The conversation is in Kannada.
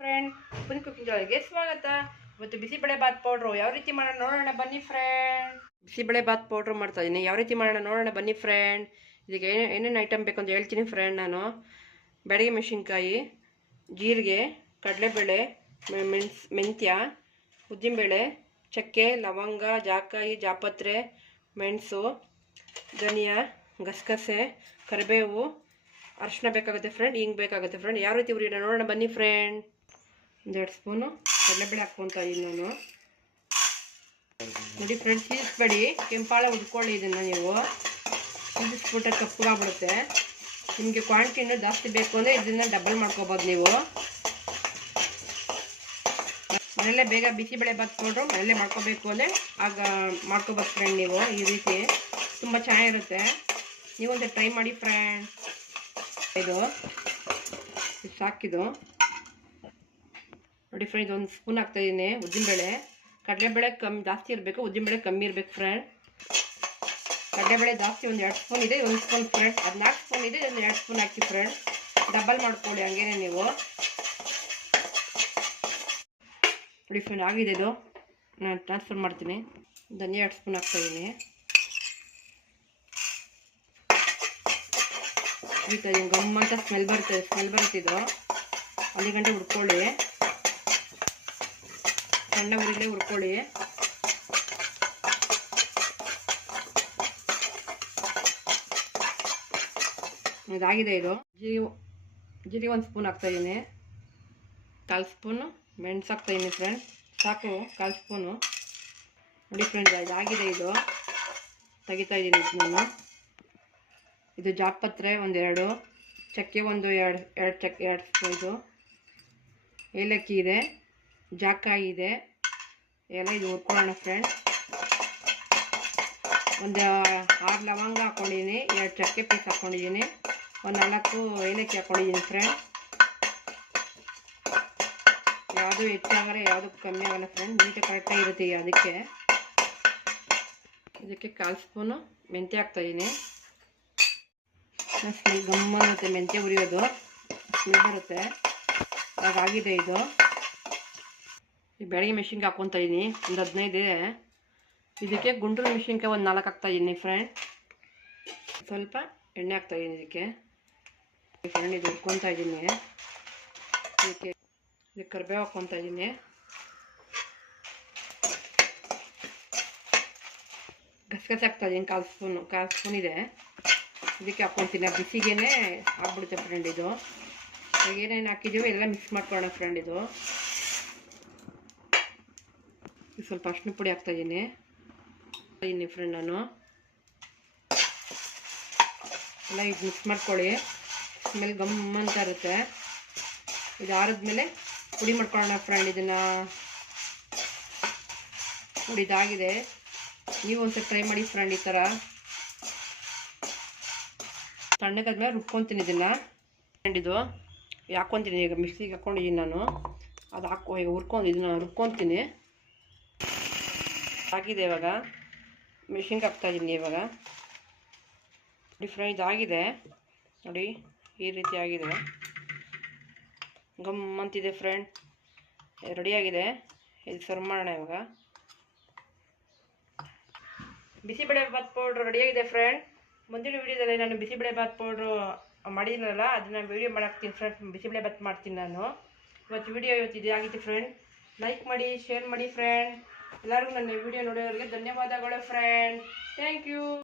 ಫ್ರೆಂಡ್ ಪುನಿ ಕುಕಿಂಗ್ ಜೊತೆಗೆ ಸ್ವಾಗತ. ಇವತ್ತು ಬಿಸಿಬೇಳೆ ಬಾತ್ ಪೌಡ್ರು ಯಾವ ರೀತಿ ಮಾಡೋಣ ನೋಡೋಣ ಬನ್ನಿ ಫ್ರೆಂಡ್. ಬಿಸಿಬೇಳೆ ಬಾತ್ ಪೌಡ್ರು ಮಾಡ್ತಾ ಇದ್ದೀನಿ, ಯಾವ ರೀತಿ ಮಾಡೋಣ ನೋಡೋಣ ಬನ್ನಿ ಫ್ರೆಂಡ್. ಇದಕ್ಕೆ ಏನೇನು ಐಟಮ್ ಬೇಕು ಅಂತ ಹೇಳ್ತೀನಿ ಫ್ರೆಂಡ್. ನಾನು ಬ್ಯಾಡಗಿ ಮೆಣಸಿನ್ಕಾಯಿ, ಜೀರಿಗೆ, ಕಡಲೆಬೇಳೆ, ಮೆಂತ್ಯ, ಉದ್ದಿನಬೇಳೆ, ಚಕ್ಕೆ, ಲವಂಗ, ಜಾಕಾಯಿ, ಜಾಪತ್ರೆ, ಮೆಣಸು, ಧನಿಯಾ, ಗಸಗಸೆ, ಕರಿಬೇವು, ಅರಿಶಿನ ಬೇಕಾಗುತ್ತೆ ಫ್ರೆಂಡ್, ಹಿಂಗೆ ಬೇಕಾಗುತ್ತೆ ಫ್ರೆಂಡ್. ಯಾವ ರೀತಿ ಉರಿಯೋಣ ನೋಡೋಣ ಬನ್ನಿ ಫ್ರೆಂಡ್. 1-2 ಸ್ಪೂನು ಕಡಲೆಬೇಳೆ ಹಾಕ್ಕೊತಾ ಇದ್ದೀನಿ ನಾನು. ನೋಡಿ ಫ್ರೆಂಡ್ಸ್, ಸೀದಿಸ್ಬೇಡಿ, ಕೆಂಪಾಳೆ ಉದ್ಕೊಳ್ಳಿ ಇದನ್ನು. ನೀವು ಸೀದಿಸ್ಬಿಟ್ರೆ ಕಪ್ಪಗಾಗ್ಬಿಡುತ್ತೆ. ನಿಮಗೆ ಕ್ವಾಂಟಿಟಿ ಇನ್ನೂ ಜಾಸ್ತಿ ಬೇಕು ಅಂದರೆ ಇದನ್ನು ಡಬಲ್ ಮಾಡ್ಕೋಬೋದು ನೀವು. ಮನೆಯಲ್ಲೇ ಬೇಗ ಬಿಸಿಬೇಳೆ ಬಾತ್ ಪೌಡ್ರು ಮನೆಯಲ್ಲೇ ಮಾಡ್ಕೋಬೇಕು ಅಂದರೆ ಆಗ ಮಾಡ್ಕೋಬೇಕು ಫ್ರೆಂಡ್. ನೀವು ಈ ರೀತಿ ತುಂಬ ಚೆನ್ನಾಗಿರುತ್ತೆ, ನೀವು ಒಂದು ಟ್ರೈ ಮಾಡಿ ಫ್ರೆಂಡ್. ಇದು ಸಾಕಿದು ನೋಡಿ ಫ್ರೆಂಡ್, ಒಂದು ಸ್ಪೂನ್ ಹಾಕ್ತಾಯಿದ್ದೀನಿ ಉದ್ದಿನಬೇಳೆ. ಕಡಲೆಬೇಳೆ ಜಾಸ್ತಿ ಇರಬೇಕು, ಉದ್ದಿನಬೇಳೆ ಕಮ್ಮಿ ಇರಬೇಕು ಫ್ರೆಂಡ್. ಕಡಲೆಬೇಳೆ ಜಾಸ್ತಿ 1-2 ಸ್ಪೂನ್ ಇದೆ, 1 ಸ್ಪೂನ್ ಫ್ರೆಂಡ್. 14 ಸ್ಪೂನ್ ಇದೆ, 1-2 ಸ್ಪೂನ್ ಹಾಕಿ ಫ್ರೆಂಡ್. ಡಬಲ್ ಮಾಡ್ಕೊಳ್ಳಿ ಹಂಗೇನೆ ನೀವು. ನೋಡಿ ಫ್ರೆಂಡ್, ಆಗಿದೆ ಇದು. ನಾನು ಟ್ರಾನ್ಸ್ಫರ್ ಮಾಡ್ತೀನಿ. ಧನಿಯಾ 2 ಸ್ಪೂನ್ ಹಾಕ್ತಾಯಿದ್ದೀನಿ. ಗಮ್ಮಂತ ಸ್ಮೆಲ್ ಬರುತ್ತಿದ್ದು ಅಲ್ಲಿ ಗಂಟೆ ಹುರ್ಕೊಳ್ಳಿ. ಸಣ್ಣ ಉರಿಲೇ ಹುರ್ಕೊಳ್ಳಿ. ಇದಾಗಿದೆ ಇದು. ಜೀರಿಗೆ 1 ಸ್ಪೂನ್ ಹಾಕ್ತಾಯಿದ್ದೀನಿ. 1/4 ಸ್ಪೂನು ಮೆಣಸು ಹಾಕ್ತಾಯಿದ್ದೀನಿ ಫ್ರೆಂಡ್. ಸಾಕು 1/4 ಸ್ಪೂನು. ನೋಡಿ ಫ್ರೆಂಡ್, ಇದಾಗಿದೆ ಇದು. ತೆಗಿತಾ ಇದ್ದೀನಿ ಇದು ನಾನು. ಇದು ಜಾಪತ್ರೆ 1-2, ಚಕ್ಕೆ 1-2 ಚಕ್ಕೆ, 2 ಸ್ಪೂನ್. ಇದು ಏಲಕ್ಕಿ ಇದೆ, ಜಾಕಾಯಿ ಇದೆ, ಎಲ್ಲ ಇದು ಹುರ್ಕೊಳ್ಳೋಣ ಫ್ರೆಂಡ್. 6 ಲವಂಗ ಹಾಕ್ಕೊಂಡಿದ್ದೀನಿ, 2 ಚಕ್ಕೆ ಪೀಸ್ ಹಾಕ್ಕೊಂಡಿದ್ದೀನಿ, 4 ಏಲಕ್ಕಿ ಹಾಕ್ಕೊಂಡಿದ್ದೀನಿ ಫ್ರೆಂಡ್. ಯಾವುದು ಹೆಚ್ಚಾಗಲ್ಲ, ಯಾವುದು ಕಮ್ಮಿ ಆಗಲ್ಲ ಫ್ರೆಂಡ್, ನೀಟಾಗಿ ಕರೆಕ್ಟಾಗಿ ಇರುತ್ತೆ. ಇದಕ್ಕೆ 1/4 ಸ್ಪೂನು ಮೆಂತ್ಯ ಹಾಕ್ತಾಯಿದ್ದೀನಿ. ಸ್ಮೆಲ್ ಗಮ್ಮನ್ನುತ್ತೆ, ಮೆಂತ್ಯ ಉರಿಯೋದು ಸ್ಮೆಲ್ ಬರುತ್ತೆ. ಹಾಗಾಗಿದೆ ಇದು. ಈ ಬ್ಯಾಡಗಿ ಮೆಣಸಿನ್ಕಾಯಿ ಹಾಕ್ಕೊತಾ ಇದ್ದೀನಿ, ಒಂದು 15 ಇದೆ. ಇದಕ್ಕೆ ಗುಂಟೂರು ಮೆಣಸಿನ್ಕಾಯಿ 4 ಹಾಕ್ತಾಯಿದ್ದೀನಿ ಫ್ರೆಂಡ್. ಸ್ವಲ್ಪ ಎಣ್ಣೆ ಹಾಕ್ತಾಯಿದ್ದೀನಿ ಇದಕ್ಕೆ ಫ್ರೆಂಡ್. ಇದು ಹುರ್ಕೊತಾ ಇದ್ದೀನಿ. ಇದಕ್ಕೆ ಕರಿಬೇವು ಹಾಕ್ಕೊತಾ ಇದ್ದೀನಿ. ಗಸಗಸೆ ಹಾಕ್ತಾಯಿದ್ದೀನಿ 1/4 ಸ್ಪೂನ್ ಇದೆ. ಇದಕ್ಕೆ ಹಾಕ್ಕೊತೀನಿ, ಬಿಸಿಗೇನೆ ಆಗ್ಬಿಡುತ್ತೆ ಫ್ರೆಂಡ್. ಇದು ಏನೇನು ಹಾಕಿದ್ದೀವಿ ಎಲ್ಲ ಮಿಕ್ಸ್ ಮಾಡ್ಕೊಳ್ಳೋಣ ಫ್ರೆಂಡ್. ಇದು ಸ್ವಲ್ಪ ಅರಿಶಿನ ಪುಡಿ ಹಾಕ್ತಾಯಿದ್ದೀನಿ ಫ್ರೆಂಡ್. ನಾನು ಎಲ್ಲ ಇದು ಮಿಕ್ಸ್ ಮಾಡ್ಕೊಳ್ಳಿ. ಸ್ಮೆಲ್ ಗಮ್ಮಂತ ಇರುತ್ತೆ. ಇದು ಆರಿದ್ಮೇಲೆ ಪುಡಿ ಮಾಡ್ಕೊಳ್ಳೋಣ ಫ್ರೆಂಡ್. ಇದನ್ನು ನೋಡಿ, ಇದಾಗಿದೆ. ನೀವು ಒಂದ್ಸಲ ಟ್ರೈ ಮಾಡಿ ಫ್ರೆಂಡ್. ಈ ಥರ ತಣ್ಣಗಾದ್ಮೇಲೆ ರುಬ್ಕೊತೀನಿ ಇದನ್ನು ಫ್ರೆಂಡ್. ಇದು ಹಾಕ್ಕೊತೀನಿ, ಈಗ ಮಿಕ್ಸಿಗೆ ಹಾಕ್ಕೊಂಡಿದ್ದೀನಿ ನಾನು. ಅದು ಈಗ ಇದನ್ನು ರುಬ್ಕೊತೀನಿ. ಆಗಿದೆ. ಇವಾಗ ಮೆಣಸಿನ್ಕಾಯಿ ಹಾಕ್ತಾಯಿದ್ದೀನಿ. ಇವಾಗ ನೋಡಿ ಫ್ರೆಂಡ್, ಇದಾಗಿದೆ. ನೋಡಿ ಈ ರೀತಿ ಆಗಿದೆ, ಗಮ್ಮಂತಿದೆ ಫ್ರೆಂಡ್. ರೆಡಿಯಾಗಿದೆ. ಇದು ಸರ್ವ್ ಮಾಡೋಣ ಇವಾಗ. ಬಿಸಿಬೇಳೆ ಬಾತ್ ಪೌಡ್ರು ರೆಡಿಯಾಗಿದೆ ಫ್ರೆಂಡ್. ಮುಂದಿನ ವೀಡಿಯೋದಲ್ಲಿ ನಾನು ಬಿಸಿಬೇಳೆ ಬಾತ್ ಪೌಡ್ರು ಮಾಡಿದ್ದೀನಲ್ಲ, ಅದನ್ನು ವೀಡಿಯೋ ಮಾಡಾಕ್ತೀನಿ ಫ್ರೆಂಡ್. ಬಿಸಿಬೇಳೆ ಬಾತ್ ಮಾಡ್ತೀನಿ ನಾನು. ಇವತ್ತು ಇದಾಗಿತ್ತು ಫ್ರೆಂಡ್. ಲೈಕ್ ಮಾಡಿ, ಶೇರ್ ಮಾಡಿ ಫ್ರೆಂಡ್. ಎಲ್ಲರಿಗೂ ನನ್ನ ವಿಡಿಯೋ ನೋಡೋರಿಗೆ ಧನ್ಯವಾದಗಳು ಫ್ರೆಂಡ್. Thank you.